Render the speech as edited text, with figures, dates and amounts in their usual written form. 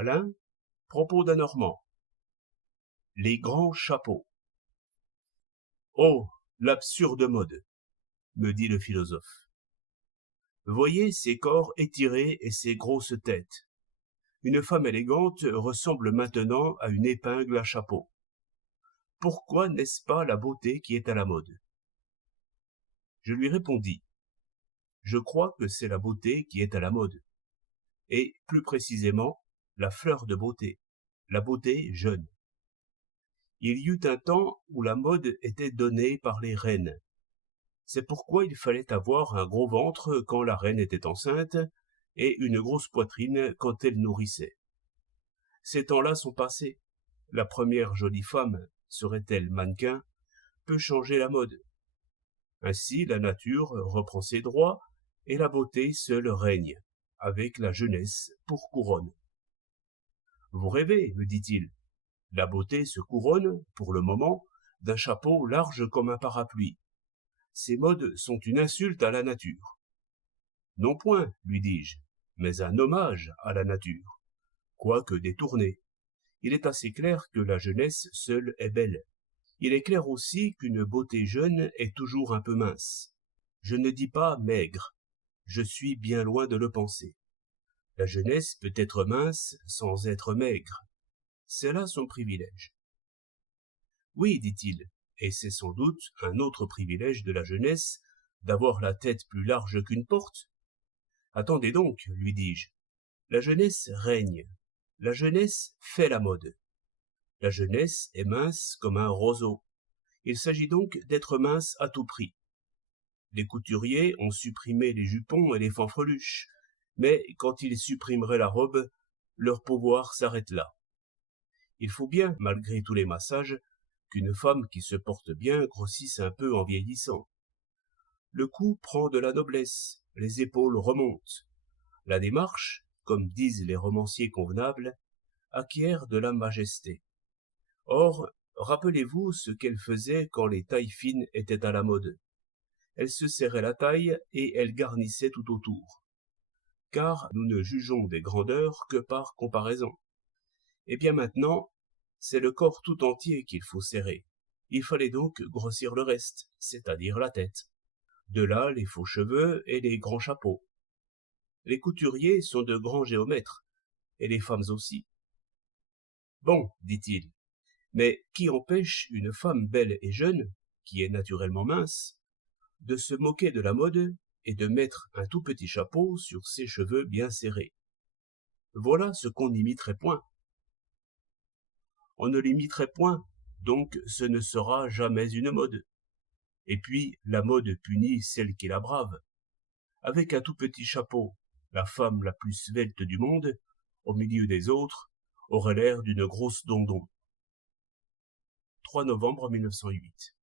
Alain, propos d'un Normand. Les grands chapeaux. Oh, l'absurde mode, me dit le philosophe. Voyez ces corps étirés et ces grosses têtes. Une femme élégante ressemble maintenant à une épingle à chapeau. Pourquoi n'est-ce pas la beauté qui est à la mode? Je lui répondis. Je crois que c'est la beauté qui est à la mode. Et, plus précisément, la fleur de beauté, la beauté jeune. Il y eut un temps où la mode était donnée par les reines. C'est pourquoi il fallait avoir un gros ventre quand la reine était enceinte et une grosse poitrine quand elle nourrissait. Ces temps-là sont passés. La première jolie femme, serait-elle mannequin, peut changer la mode. Ainsi la nature reprend ses droits et la beauté seule règne, avec la jeunesse pour couronne. Vous rêvez, me dit-il. La beauté se couronne, pour le moment, d'un chapeau large comme un parapluie. Ces modes sont une insulte à la nature. Non point, lui dis-je, mais un hommage à la nature, quoique détourné. Il est assez clair que la jeunesse seule est belle. Il est clair aussi qu'une beauté jeune est toujours un peu mince. Je ne dis pas maigre, je suis bien loin de le penser. La jeunesse peut être mince sans être maigre. C'est là son privilège. Oui, dit-il, et c'est sans doute un autre privilège de la jeunesse d'avoir la tête plus large qu'une porte. Attendez donc, lui dis-je. La jeunesse règne. La jeunesse fait la mode. La jeunesse est mince comme un roseau. Il s'agit donc d'être mince à tout prix. Les couturiers ont supprimé les jupons et les fanfreluches, mais quand ils supprimeraient la robe, leur pouvoir s'arrête là. Il faut bien, malgré tous les massages, qu'une femme qui se porte bien grossisse un peu en vieillissant. Le cou prend de la noblesse, les épaules remontent. La démarche, comme disent les romanciers convenables, acquiert de la majesté. Or, rappelez-vous ce qu'elle faisait quand les tailles fines étaient à la mode. Elle se serrait la taille et elle garnissait tout autour. Car nous ne jugeons des grandeurs que par comparaison. Eh bien maintenant, c'est le corps tout entier qu'il faut serrer. Il fallait donc grossir le reste, c'est-à-dire la tête. De là les faux cheveux et les grands chapeaux. Les couturiers sont de grands géomètres, et les femmes aussi. Bon, dit-il, mais qui empêche une femme belle et jeune, qui est naturellement mince, de se moquer de la mode et de mettre un tout petit chapeau sur ses cheveux bien serrés? Voilà ce qu'on n'imiterait point. On ne l'imiterait point, donc ce ne sera jamais une mode. Et puis, la mode punit celle qui la brave. Avec un tout petit chapeau, la femme la plus svelte du monde, au milieu des autres, aurait l'air d'une grosse dondon. 3 novembre 1908.